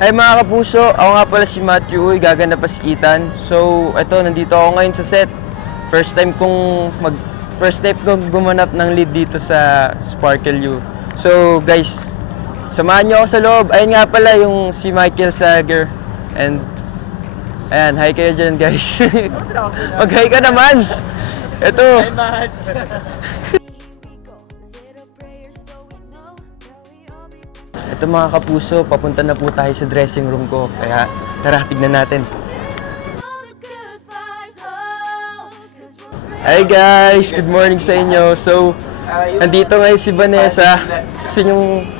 Hi mga kapuso, ako nga pala si Matthew, gaganap pa si Ethan. So, nandito ako ngayon sa set. First time kong gumanap ng lead dito sa Sparkle U. So, guys, samahan niyo ako sa loob. Ayun nga pala yung si Michael Sager. And, ayan, hi kayo dyan guys. Mag-hi ka naman! Ito. Hi, Mats! Ito mga kapuso, papunta na po tayo sa dressing room ko. Kaya tara, tignan natin. Hi guys! Good morning sa inyo. So, nandito ngayon si Vanessa. Kasi yung...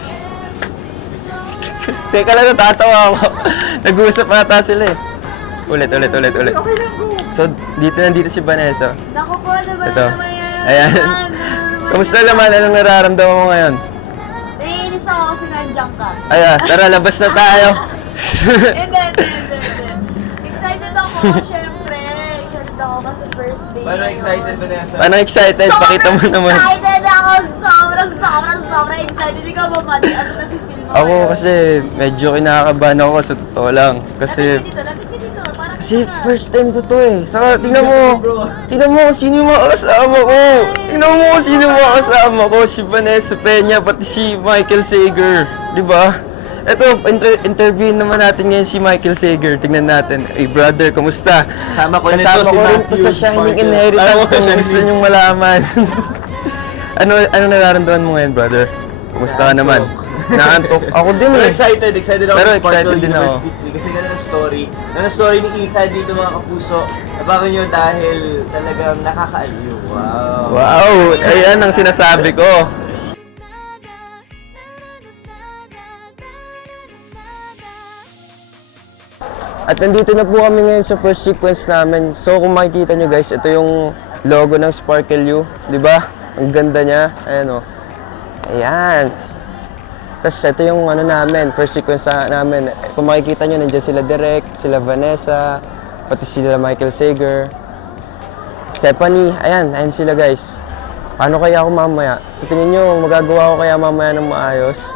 Teka lang, natatawa ako. Nag-uusap ata sila eh. Ulit. So, nandito si Vanessa. Naku po, naman Ito. naman yan. Ayan. Kamusta naman? Anong nararamdaman mo ngayon? Naiinis ako kasi nandiyan ka. Ayan, tara, labas na tayo. Hindi. Excited ako, syempre. Excited ako kasi first day. Paano excited, Vanessa? Paano excited? Pakita mo naman. Excited ako! Sobrang excited. Ikaw ba, Madi? Ano nag-feel mo? Ako kasi medyo kinakabahan ako sa totoo lang. Kasi Lapit ka dito. Parang Kasi first time ko to eh. Saka tingnan mo kung sino yung mga kasama ko. Tingnan mo kung sino yung mga kasama ko. Si Vanessa Peña, pati si Michael Sager. Di ba? Ito, interview naman natin ngayon si Michael Sager. Tingnan natin. Hey brother, kamusta? Kasama ko Kasama nito si ko rin to Matthew sa Shining Sparkle. Inheritance kung gusto nyong malaman. ano nararamdaman mo ngayon, brother? Kamusta ka naman? Naantok. Ako din Pero eh. excited ako Pero sa Sparkle excited din ako. University kasi ganun ang story. Ganun ang story ni Ethan dito mga kapuso. Nabago nyo dahil talagang nakakaaliw. Wow! Wow! Ayan ang sinasabi ko. At nandito na po kami ngayon sa first sequence namin. So kung makikita nyo guys, ito yung logo ng Sparkle U. Di ba? Ang ganda niya. Ayan o. Ayan. Tapos ito yung namin, first sequence namin. Kung makikita nyo, nandiyan sila Direk, sila Vanessa, pati sila Michael Sager, Stephanie. Ayan sila guys. Paano kaya ako mamaya? Sa tingin nyo, magagawa ko kaya mamaya ng maayos?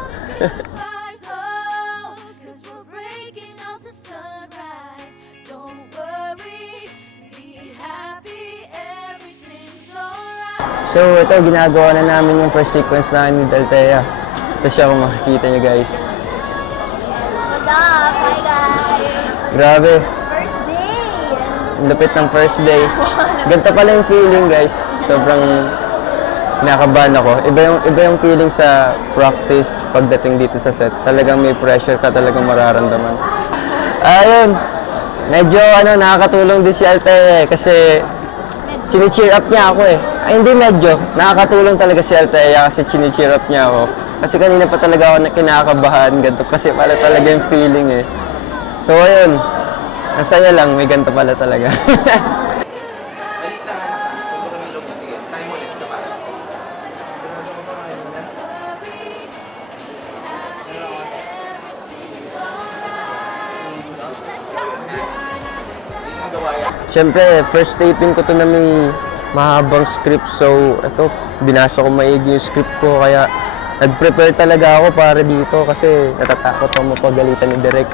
So ito, ginagawa na namin yung first sequence na ni Daltea. Ito siya kung makikita nyo guys. What's up? Hi guys! Grabe, First day! ang lapit ng first day. Ganito pala yung feeling guys. Sobrang nakabahan ako. Iba yung feeling sa practice pagdating dito sa set. Talagang may pressure ka talagang mararamdaman. Ayun, medyo nakakatulong din si Altea kasi chini-cheer up niya ako eh. Ay hindi medyo, nakakatulong talaga si Altea kasi chini-cheer up niya ako. Kasi kanina pa talaga ako kinakabahan, ganito kasi pala talaga yung feeling eh. So ayun, masaya lang, may ganito pala talaga. Siyempre, first taping ko to na may mahabang script. So, ito, binasa ko maigi yung script ko. Kaya, nag-prepare talaga ako para dito kasi natatakot ako mapagalitan ni Direk.